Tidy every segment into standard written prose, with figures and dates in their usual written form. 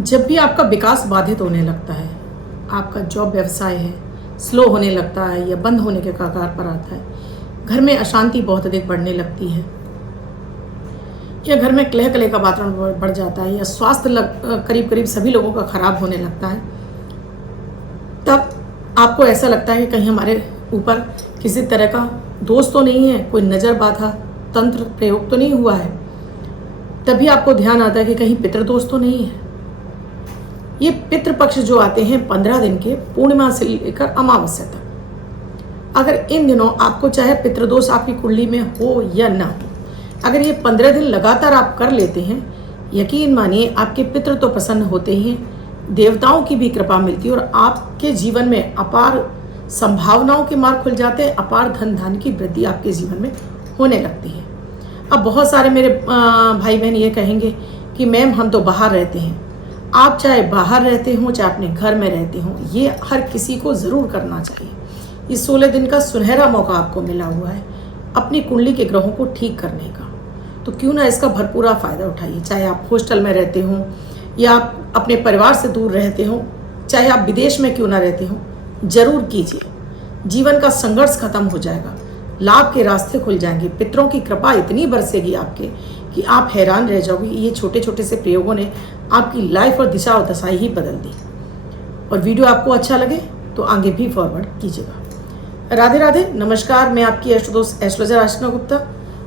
जब भी आपका विकास बाधित होने लगता है, आपका जॉब व्यवसाय है स्लो होने लगता है या बंद होने के कगार पर आता है, घर में अशांति बहुत अधिक बढ़ने लगती है या घर में कलह कले का वातावरण बढ़ जाता है या स्वास्थ्य करीब करीब सभी लोगों का खराब होने लगता है, तब आपको ऐसा लगता है कि कहीं हमारे ऊपर किसी तरह का दोष तो नहीं है, कोई नज़र बाधा तंत्र प्रयोग तो नहीं हुआ है। तभी आपको ध्यान आता है कि कहीं पितृदोष तो नहीं है। ये पितृपक्ष जो आते हैं 15 दिन के, पूर्णिमा से लेकर अमावस्या तक। अगर इन दिनों आपको चाहे पितृदोष आपकी कुंडली में हो या ना हो, अगर ये 15 दिन लगातार आप कर लेते हैं, यकीन मानिए आपके पितृ तो प्रसन्न होते ही हैं, देवताओं की भी कृपा मिलती है और आपके जीवन में अपार संभावनाओं के मार्ग खुल जाते हैं, अपार धन धान की वृद्धि आपके जीवन में होने लगती है। अब बहुत सारे मेरे भाई बहन ये कहेंगे कि मैम हम तो बाहर रहते हैं। आप चाहे बाहर रहते हो चाहे अपने घर में रहते हो, ये हर किसी को ज़रूर करना चाहिए। इस 16 दिन का सुनहरा मौका आपको मिला हुआ है अपनी कुंडली के ग्रहों को ठीक करने का, तो क्यों ना इसका भरपूर फ़ायदा उठाइए। चाहे आप हॉस्टल में रहते हो या आप अपने परिवार से दूर रहते हो, चाहे आप विदेश में क्यों ना रहते हो, ज़रूर कीजिए। जीवन का संघर्ष खत्म हो जाएगा, लाभ के रास्ते खुल जाएंगे, पितरों की कृपा इतनी बरसेगी आपके कि आप हैरान रह जाओगे। ये छोटे छोटे से प्रयोगों ने आपकी लाइफ और दिशा और दशाई ही बदल दी। और वीडियो आपको अच्छा लगे तो आगे भी फॉरवर्ड कीजिएगा। राधे राधे, नमस्कार। मैं आपकी एस्ट्रोदोस्त एस्ट्रोलॉजर आशना गुप्ता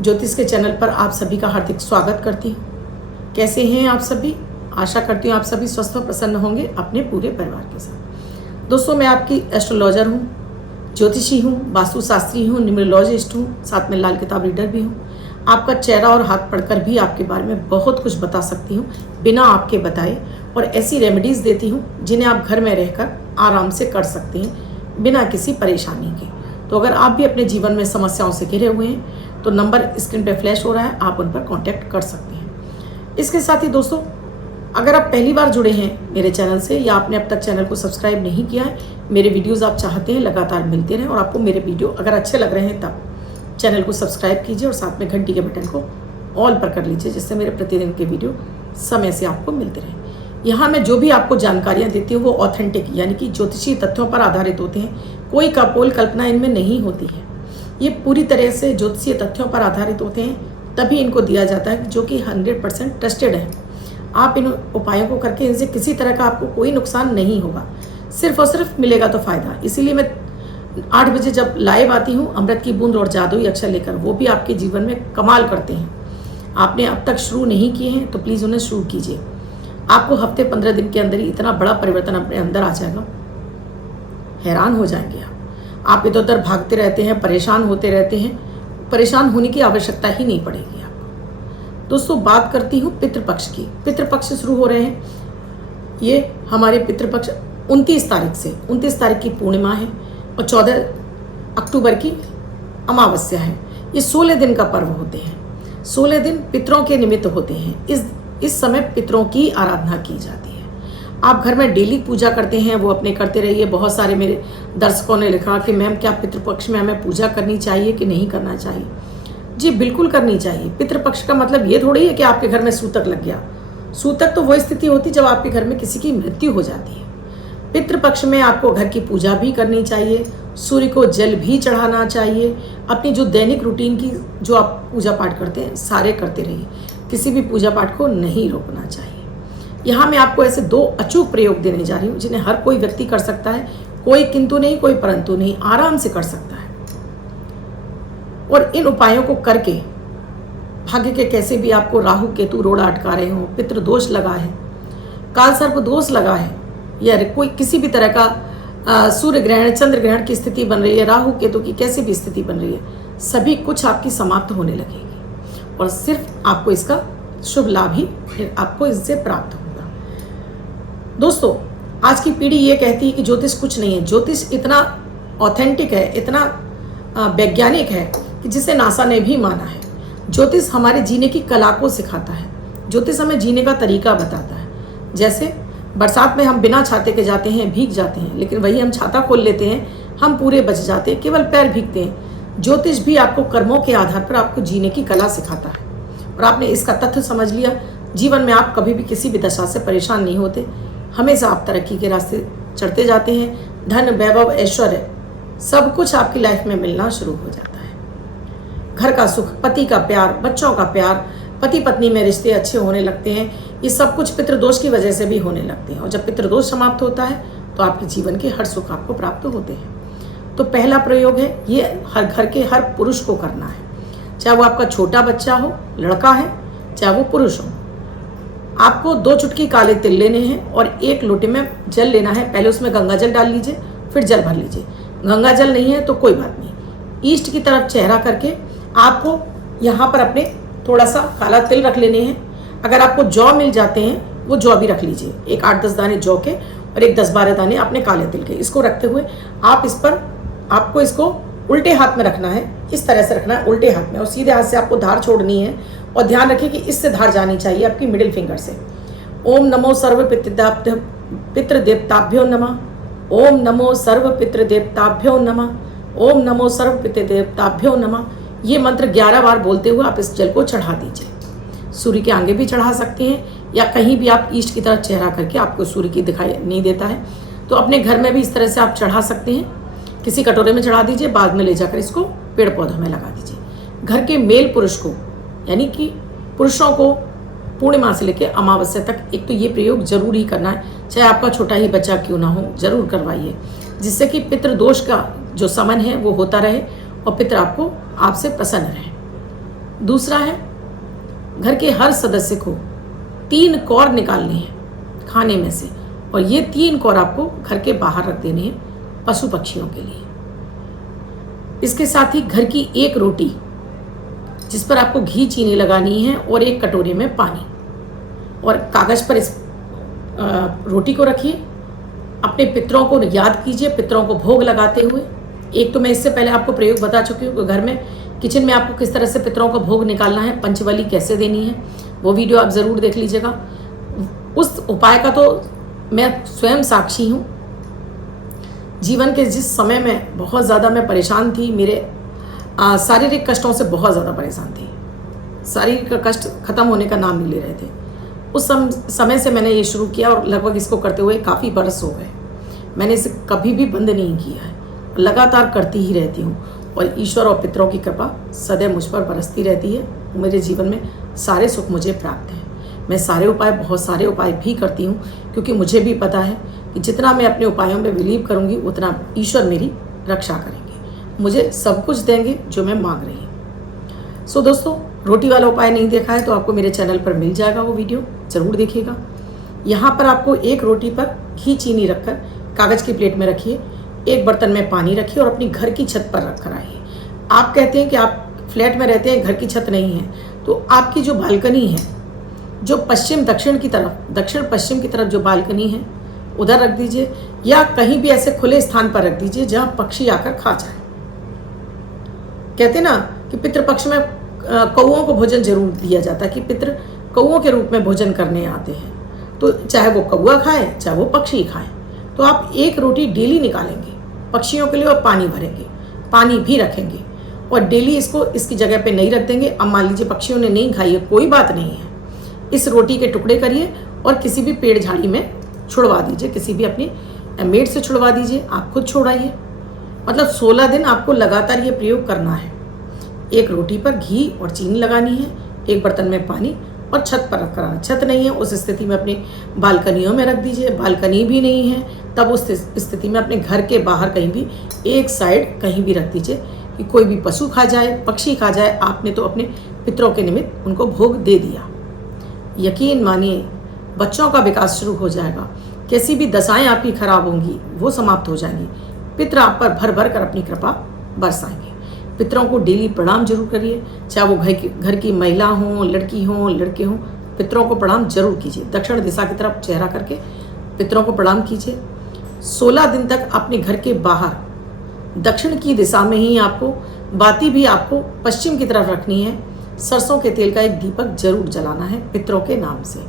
ज्योतिष के चैनल पर आप सभी का हार्दिक स्वागत करती हूँ। कैसे हैं आप सभी? आशा करती हूँ आप सभी स्वस्थ और प्रसन्न होंगे अपने पूरे परिवार के साथ। दोस्तों, मैं आपकी एस्ट्रोलॉजर हूँ, ज्योतिषी हूँ, वास्तुशास्त्री हूँ, न्यूमरोलॉजिस्ट हूँ, साथ में लाल किताब रीडर भी हूँ। आपका चेहरा और हाथ पढ़कर भी आपके बारे में बहुत कुछ बता सकती हूँ बिना आपके बताए, और ऐसी रेमेडीज़ देती हूँ जिन्हें आप घर में रहकर आराम से कर सकते हैं बिना किसी परेशानी के। तो अगर आप भी अपने जीवन में समस्याओं से घिरे हुए हैं तो नंबर स्क्रीन पर फ्लैश हो रहा है, आप उन पर कॉन्टैक्ट कर सकते हैं। इसके साथ ही दोस्तों, अगर आप पहली बार जुड़े हैं मेरे चैनल से या आपने अब तक चैनल को सब्सक्राइब नहीं किया है, मेरे वीडियोस आप चाहते हैं लगातार मिलते रहें और आपको मेरे वीडियो अगर अच्छे लग रहे हैं तब चैनल को सब्सक्राइब कीजिए और साथ में घंटी के बटन को ऑल पर कर लीजिए, जिससे मेरे प्रतिदिन के वीडियो समय से आपको मिलते रहें। यहाँ मैं जो भी आपको जानकारियाँ देती हूँ वो ऑथेंटिक यानी कि ज्योतिषीय तथ्यों पर आधारित होते हैं। कोई कपोल कल्पना इनमें नहीं होती है। ये पूरी तरह से ज्योतिषीय तथ्यों पर आधारित होते हैं, तभी इनको दिया जाता है जो कि 100% ट्रस्टेड है। आप इन उपायों को करके इनसे किसी तरह का आपको कोई नुकसान नहीं होगा, सिर्फ और सिर्फ मिलेगा तो फ़ायदा। इसीलिए मैं 8 बजे जब लाइव आती हूँ अमृत की बूंद और जादुई अक्षर लेकर, वो भी आपके जीवन में कमाल करते हैं। आपने अब तक शुरू नहीं किए हैं तो प्लीज़ उन्हें शुरू कीजिए। आपको हफ्ते 15 दिन के अंदर ही इतना बड़ा परिवर्तन अपने अंदर आ जाएगा, हैरान हो जाएंगे आप इधर उधर भागते रहते हैं, परेशान होते रहते हैं, परेशान होने की आवश्यकता ही नहीं पड़ेगी आपको। दोस्तों, बात करती हूँ पितृपक्ष की। पितृपक्ष शुरू हो रहे हैं। ये हमारे पितृपक्ष 29 तारीख से, 29 तारीख की पूर्णिमा है और 14 अक्टूबर की अमावस्या है। ये 16 दिन का पर्व होते हैं। 16 दिन पितरों के निमित्त होते हैं। इस समय पितरों की आराधना की जाती है। आप घर में डेली पूजा करते हैं, वो अपने करते रहिए। बहुत सारे मेरे दर्शकों ने लिखा कि मैम क्या पितृपक्ष में हमें पूजा करनी चाहिए कि नहीं करना चाहिए? जी बिल्कुल करनी चाहिए। पितृपक्ष का मतलब ये थोड़ी है कि आपके घर में सूतक लग गया। सूतक तो वो स्थिति होती जब आपके घर में किसी की मृत्यु हो जाती है। पितृपक्ष में आपको घर की पूजा भी करनी चाहिए, सूर्य को जल भी चढ़ाना चाहिए। अपनी जो दैनिक रूटीन की जो आप पूजा पाठ करते हैं सारे करते रहिए, किसी भी पूजा पाठ को नहीं रोकना चाहिए। यहाँ मैं आपको ऐसे 2 अचूक प्रयोग देने जा रही हूँ जिन्हें हर कोई व्यक्ति कर सकता है। कोई किंतु नहीं, कोई परंतु नहीं, आराम से कर सकता है। और इन उपायों को करके भाग्य के कैसे भी आपको राहु केतु रोड़ा अटका रहे हो, पितृदोष लगा है, काल सर्प दोष लगा है, या कोई किसी भी तरह का सूर्य ग्रहण चंद्र ग्रहण की स्थिति बन रही है, राहु केतु की कैसी भी स्थिति बन रही है, सभी कुछ आपकी समाप्त होने लगेगी और सिर्फ आपको इसका शुभ लाभ ही फिर आपको इससे प्राप्त होगा। दोस्तों, आज की पीढ़ी ये कहती है कि ज्योतिष कुछ नहीं है। ज्योतिष इतना ऑथेंटिक है, इतना वैज्ञानिक है कि जिसे नासा ने भी माना है। ज्योतिष हमारे जीने की कला को सिखाता है। ज्योतिष हमें जीने का तरीका बताता है। जैसे बरसात में हम बिना छाते के जाते हैं, भीग जाते हैं, लेकिन वही हम छाता खोल लेते हैं, हम पूरे बच जाते हैं, केवल पैर भीगते हैं। ज्योतिष भी आपको कर्मों के आधार पर आपको जीने की कला सिखाता है और आपने इसका तथ्य समझ लिया जीवन में आप कभी भी किसी भी दशा से परेशान नहीं होते, हमेशा आप तरक्की के रास्ते चढ़ते जाते हैं। धन, वैभव, ऐश्वर्य सब कुछ आपकी लाइफ में मिलना शुरू हो जाता है। घर का सुख, पति का प्यार, बच्चों का प्यार, पति पत्नी में रिश्ते अच्छे होने लगते हैं। ये सब कुछ पितृदोष की वजह से भी होने लगते हैं, और जब पितृदोष समाप्त होता है तो आपके जीवन के हर सुख आपको प्राप्त होते हैं। तो पहला प्रयोग है, ये हर घर के हर पुरुष को करना है, चाहे वो आपका छोटा बच्चा हो, लड़का है, चाहे वो पुरुष हो। आपको 2 चुटकी काले तिल लेने हैं और 1 लोटे में जल लेना है। पहले उसमें गंगा जल डाल लीजिए, फिर जल भर लीजिए। गंगा जल नहीं है तो कोई बात नहीं, ईस्ट की तरफ चेहरा करके आपको यहाँ पर अपने थोड़ा सा काला तिल रख लेने हैं। अगर आपको जौ मिल जाते हैं वो जौ भी रख लीजिए, एक 8-10 दाने जौ के और एक 10-12 दाने अपने काले तिल के। इसको रखते हुए आपको इसको उल्टे हाथ में रखना है, इस तरह से रखना है उल्टे हाथ में, और सीधे हाथ से आपको धार छोड़नी है। और ध्यान रखिए कि इससे धार जानी चाहिए आपकी मिडिल फिंगर से। ओम नमो सर्व पितृदेवताभ्यो नमः, ओम नमो सर्व पितृदेवताभ्यो नमः, ओम नमो सर्व पितृदेवताभ्यो नमः। ये मंत्र 11 बार बोलते हुए आप इस जल को चढ़ा दीजिए। सूर्य के आगे भी चढ़ा सकते हैं, या कहीं भी आप ईस्ट की तरफ चेहरा करके, आपको सूर्य की दिखाई नहीं देता है तो अपने घर में भी इस तरह से आप चढ़ा सकते हैं। किसी कटोरे में चढ़ा दीजिए, बाद में ले जाकर इसको पेड़ पौधों में लगा दीजिए। घर के मेल पुरुष को, यानी कि पुरुषों को पूर्णिमा से लेकर अमावस्या तक एक तो ये प्रयोग जरूर ही करना है, चाहे आपका छोटा ही बच्चा क्यों ना हो, जरूर करवाइए, जिससे कि पितृदोष का जो समन है वो होता रहे और पितृ आपसे प्रसन्न रहे। दूसरा है, घर के हर सदस्य को 3 कौर निकालने हैं खाने में से, और ये 3 कौर आपको घर के बाहर रख देने हैं पशु पक्षियों के लिए। इसके साथ ही घर की 1 रोटी जिस पर आपको घी चीनी लगानी है और 1 कटोरे में पानी, और कागज पर इस रोटी को रखिए। अपने पितरों को याद कीजिए, पितरों को भोग लगाते हुए। एक तो मैं इससे पहले आपको प्रयोग बता चुकी हूँ, घर में किचन में आपको किस तरह से पितरों को भोग निकालना है, पंचबली कैसे देनी है, वो वीडियो आप ज़रूर देख लीजिएगा। उस उपाय का तो मैं स्वयं साक्षी हूँ। जीवन के जिस समय में बहुत ज़्यादा मैं परेशान थी, मेरे शारीरिक कष्टों से बहुत ज़्यादा परेशान थी, शारीरिक कष्ट खत्म होने का नाम नहीं ले रहे थे, उस समय से मैंने ये शुरू किया और लगभग इसको करते हुए काफ़ी बरस हो गए। मैंने इसे कभी भी बंद नहीं किया है, लगातार करती ही रहती हूँ, और ईश्वर और पितरों की कृपा सदैव मुझ पर बरसती रहती है। मेरे जीवन में सारे सुख मुझे प्राप्त हैं। मैं बहुत सारे उपाय भी करती हूँ, क्योंकि मुझे भी पता है कि जितना मैं अपने उपायों में बिलीव करूँगी उतना ईश्वर मेरी रक्षा करेंगे, मुझे सब कुछ देंगे जो मैं मांग रही हूँ। सो दोस्तों, रोटी वाला उपाय नहीं देखा है तो आपको मेरे चैनल पर मिल जाएगा, वो वीडियो ज़रूर देखिएगा। यहाँ पर आपको 1 रोटी पर घी चीनी रखकर कागज़ की प्लेट में रखिए, 1 बर्तन में पानी रखिए और अपनी घर की छत पर रख कर आइए। आप कहते हैं कि आप फ्लैट में रहते हैं, घर की छत नहीं है, तो आपकी जो बालकनी है, जो दक्षिण पश्चिम की तरफ जो बालकनी है, उधर रख दीजिए, या कहीं भी ऐसे खुले स्थान पर रख दीजिए जहाँ पक्षी आकर खा जाए। कहते ना कि पितृपक्ष में कौओं को भोजन जरूर दिया जाता है, कि पितृ कौओं के रूप में भोजन करने आते हैं, तो चाहे वो कौआ खाए चाहे वो पक्षी खाए, तो आप 1 रोटी डेली निकालेंगे पक्षियों के लिए और पानी भरेंगे, पानी भी रखेंगे, और डेली इसको इसकी जगह पे नहीं रख देंगे। अब मान लीजिए पक्षियों ने नहीं खाई है, कोई बात नहीं है, इस रोटी के टुकड़े करिए और किसी भी पेड़ झाड़ी में छुड़वा दीजिए, किसी भी अपनी मेड से छुड़वा दीजिए, आप खुद छोड़ाइए। मतलब 16 दिन आपको लगातार ये प्रयोग करना है। 1 रोटी पर घी और चीनी लगानी है, 1 बर्तन में पानी, और छत पर रख कर, छत नहीं है उस स्थिति में अपनी बालकनियों में रख दीजिए। बालकनी भी नहीं है तब उस स्थिति में अपने घर के बाहर कहीं भी एक साइड कहीं भी रख दीजिए, कि कोई भी पशु खा जाए, पक्षी खा जाए, आपने तो अपने पितरों के निमित्त उनको भोग दे दिया। यकीन मानिए बच्चों का विकास शुरू हो जाएगा, कैसी भी दशाएं आपकी खराब होंगी वो समाप्त हो जाएंगी, पितर आप पर भर भर कर अपनी कृपा बरसाएंगे। पितरों को डेली प्रणाम जरूर करिए, चाहे वो घर की महिला हों, लड़की हों, लड़के हों, पितरों को प्रणाम जरूर कीजिए। दक्षिण दिशा की तरफ चेहरा करके पितरों को प्रणाम कीजिए। 16 दिन तक अपने घर के बाहर दक्षिण की दिशा में ही आपको बाती भी आपको पश्चिम की तरफ रखनी है। सरसों के तेल का एक दीपक जरूर जलाना है पितरों के नाम से।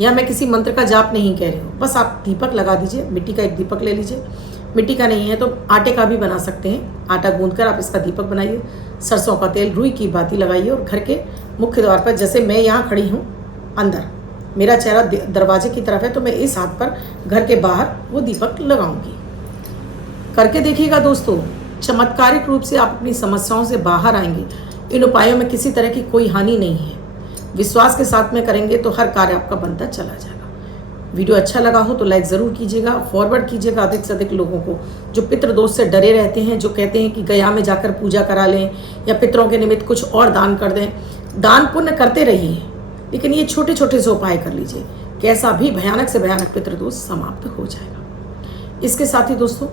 या मैं किसी मंत्र का जाप नहीं कह रही हूँ, बस आप दीपक लगा दीजिए। मिट्टी का एक दीपक ले लीजिए, मिट्टी का नहीं है तो आटे का भी बना सकते हैं। आटा गूंद कर आप इसका दीपक बनाइए, सरसों का तेल, रुई की बाती लगाइए और घर के मुख्य द्वार पर, जैसे मैं यहाँ खड़ी हूँ अंदर, मेरा चेहरा दरवाजे की तरफ है तो मैं इस हाथ पर घर के बाहर वो दीपक लगाऊंगी। करके देखिएगा दोस्तों, चमत्कारिक रूप से आप अपनी समस्याओं से बाहर आएंगे। इन उपायों में किसी तरह की कोई हानि नहीं है। विश्वास के साथ में करेंगे तो हर कार्य आपका बनता चला जाएगा। वीडियो अच्छा लगा हो तो लाइक ज़रूर कीजिएगा, फॉरवर्ड कीजिएगा अधिक से अधिक लोगों को जो पितृदोष से डरे रहते हैं, जो कहते हैं कि गया में जाकर पूजा करा लें या पितरों के निमित्त कुछ और दान कर दें। दान पुण्य करते रहिए, लेकिन ये छोटे छोटे से उपाय कर लीजिए, कैसा भी भयानक से भयानक पितृदोष समाप्त हो जाएगा। इसके साथ ही दोस्तों,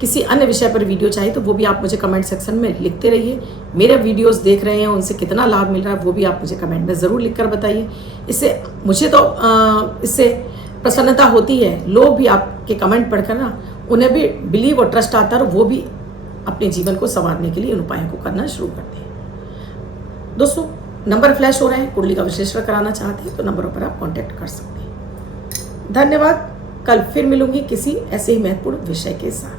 किसी अन्य विषय पर वीडियो चाहिए तो वो भी आप मुझे कमेंट सेक्शन में लिखते रहिए। मेरे वीडियोस देख रहे हैं, उनसे कितना लाभ मिल रहा है वो भी आप मुझे कमेंट में ज़रूर लिखकर बताइए। इससे मुझे तो इससे प्रसन्नता होती है। लोग भी आपके कमेंट पढ़कर ना, उन्हें भी बिलीव और ट्रस्ट आता है और वो भी अपने जीवन को संवारने के लिए उन उपायों को करना शुरू करते हैं। दोस्तों, नंबर फ्लैश हो रहे हैं, कुंडली का विश्लेषण कराना चाहते हैं तो नंबरों पर आप कांटेक्ट कर सकते हैं। धन्यवाद। कल फिर मिलूंगी किसी ऐसे ही महत्वपूर्ण विषय के साथ।